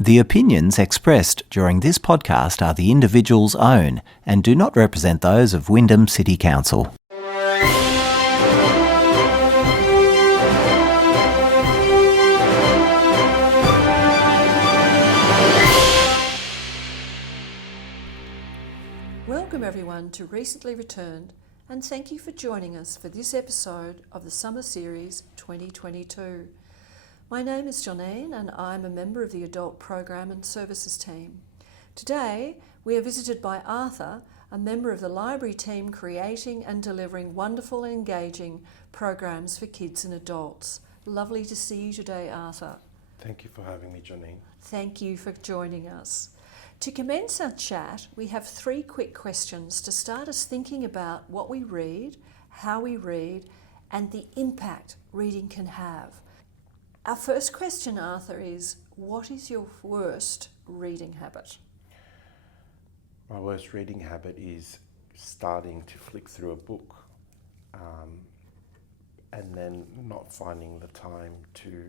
The opinions expressed during this podcast are the individual's own and do not represent those of Wyndham City Council. Welcome everyone to Recently Returned, and thank you for joining us for this episode of the Summer Series 2022. My name is Jonine and I'm a member of the Adult Program and Services team. Today we are visited by Arthur, a member of the library team creating and delivering wonderful and engaging programs for kids and adults. Lovely to see you today, Arthur. Thank you for having me, Jonine. Thank you for joining us. To commence our chat, we have 3 quick questions to start us thinking about what we read, how we read, and the impact reading can have. Our first question, Arthur, is what is your worst reading habit? My worst reading habit is starting to flick through a book and then not finding the time to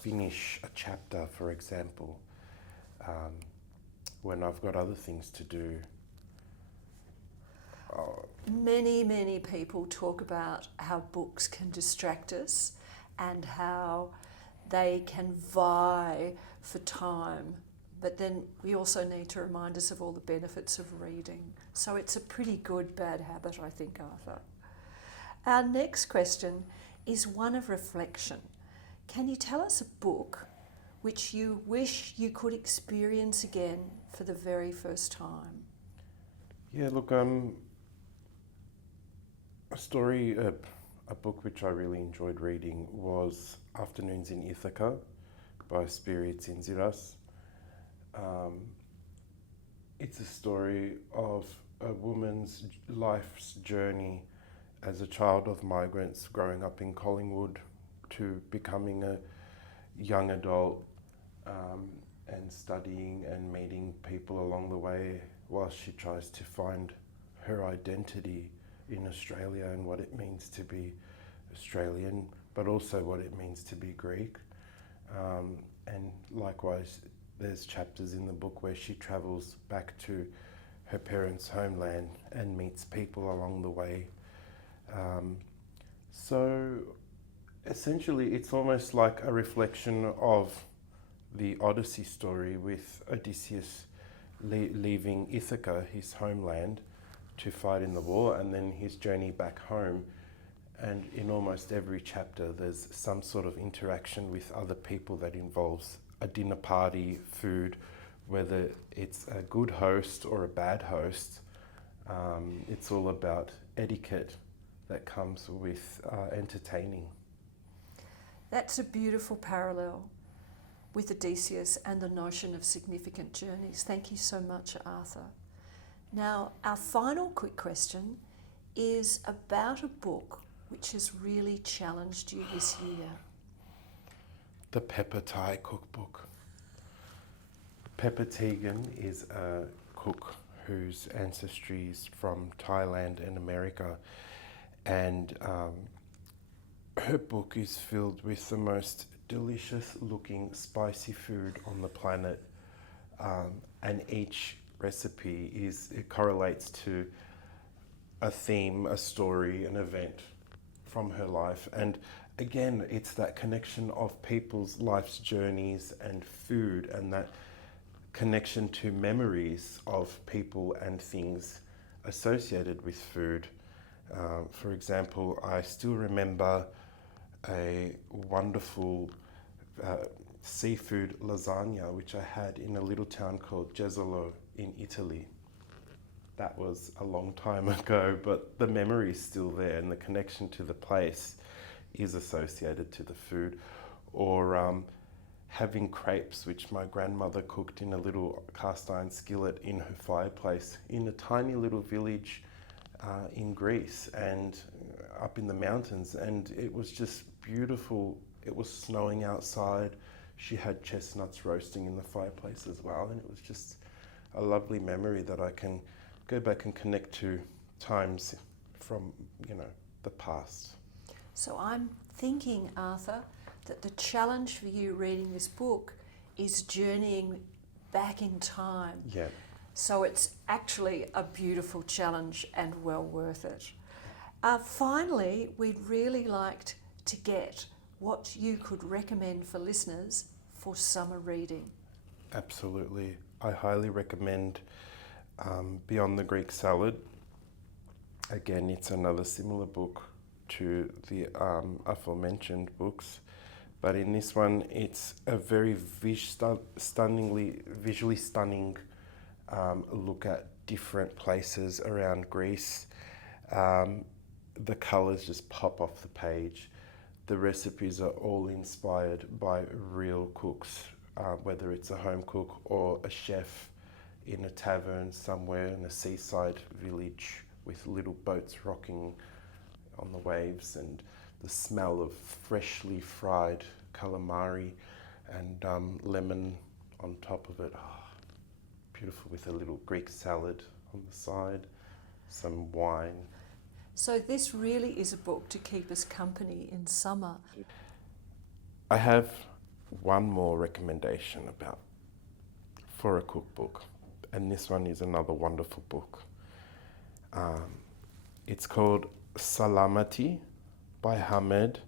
finish a chapter, for example, when I've got other things to do. Many people talk about how books can distract us and how they can vie for time. But then we also need to remind us of all the benefits of reading. So it's a pretty good bad habit, I think, Arthur. Our next question is one of reflection. Can you tell us a book which you wish you could experience again for the very first time? Yeah, look, a book which I really enjoyed reading was Afternoons in Ithaca by Spiri Tsindziras. It's a story of a woman's life's journey as a child of migrants growing up in Collingwood to becoming a young adult and studying and meeting people along the way while she tries to find her identity in Australia and what it means to be Australian, but also what it means to be Greek. And likewise, there's chapters in the book where she travels back to her parents' homeland and meets people along the way. So essentially, it's almost like a reflection of the Odyssey story, with Odysseus leaving Ithaca, his homeland, to fight in the war, and then his journey back home. And in almost every chapter there's some sort of interaction with other people that involves a dinner party, food, whether it's a good host or a bad host. It's all about etiquette that comes with entertaining. That's a beautiful parallel with Odysseus and the notion of significant journeys. Thank you so much, Arthur. Now, our final quick question is about a book which has really challenged you this year. The Pepper Thai Cookbook. Pepper Tegan is a cook whose ancestry is from Thailand and America, and her book is filled with the most delicious looking spicy food on the planet, and each recipe it correlates to a theme, a story, an event from her life. And again, it's that connection of people's life's journeys and food, and that connection to memories of people and things associated with food. For example, I still remember a wonderful seafood lasagna which I had in a little town called Jesolo in Italy. That was a long time ago, but the memory is still there and the connection to the place is associated to the food. Or having crepes, which my grandmother cooked in a little cast iron skillet in her fireplace in a tiny little village in Greece and up in the mountains, and it was just beautiful. It was snowing outside. She had chestnuts roasting in the fireplace as well, and it was just a lovely memory that I can go back and connect to times from, the past. So I'm thinking, Arthur, that the challenge for you reading this book is journeying back in time. Yeah. So it's actually a beautiful challenge and well worth it. Finally, we'd really like to get what you could recommend for listeners for summer reading. Absolutely. I highly recommend Beyond the Greek Salad. Again, it's another similar book to the aforementioned books, but in this one, it's a very visually stunning look at different places around Greece. The colours just pop off the page. The recipes are all inspired by real cooks, whether it's a home cook or a chef in a tavern somewhere in a seaside village with little boats rocking on the waves, and the smell of freshly fried calamari and lemon on top of it. Oh, beautiful, with a little Greek salad on the side, some wine. So this really is a book to keep us company in summer. I have one more recommendation for a cookbook, and this one is another wonderful book. It's called Salamati by Hamed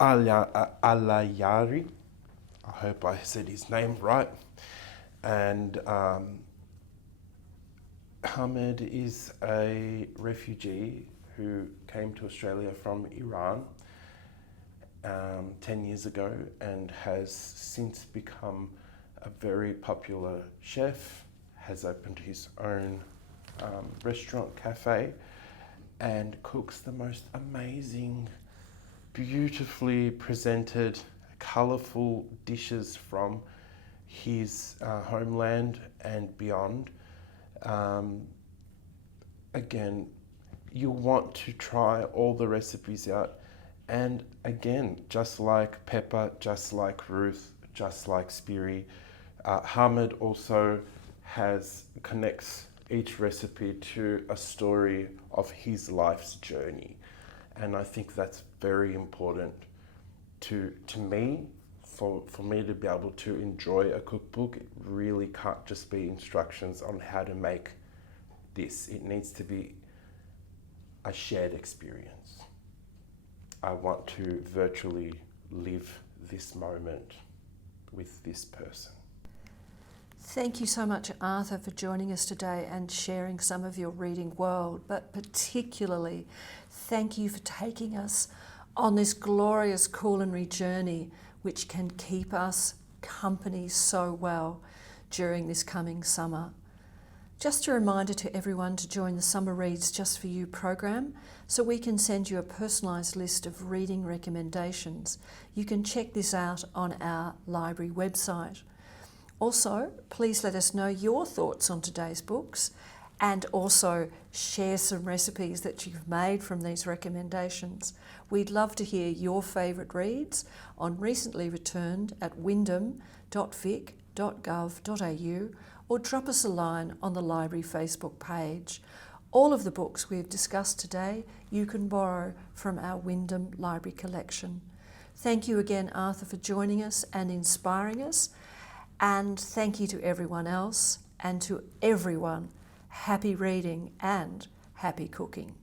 Alayari. I hope I said his name right. And Hamed is a refugee who came to Australia from Iran 10 years ago and has since become a very popular chef, has opened his own restaurant cafe, and cooks the most amazing, beautifully presented, colourful dishes from his homeland and beyond. Again, you want to try all the recipes out, and again, just like Pepper, just like Ruth, just like Spiri, Hamed also connects each recipe to a story of his life's journey, and I think that's very important to me. For me to be able to enjoy a cookbook, it really can't just be instructions on how to make this. It needs to be a shared experience. I want to virtually live this moment with this person. Thank you so much, Arthur, for joining us today and sharing some of your reading world, but particularly thank you for taking us on this glorious culinary journey which can keep us company so well during this coming summer. Just a reminder to everyone to join the Summer Reads Just For You program so we can send you a personalised list of reading recommendations. You can check this out on our library website. Also, please let us know your thoughts on today's books and also share some recipes that you've made from these recommendations. We'd love to hear your favourite reads on Recently Returned at wyndham.vic.gov.au or drop us a line on the library Facebook page. All of the books we've discussed today you can borrow from our Wyndham Library collection. Thank you again, Arthur, for joining us and inspiring us. And thank you to everyone else, and to everyone, happy reading and happy cooking.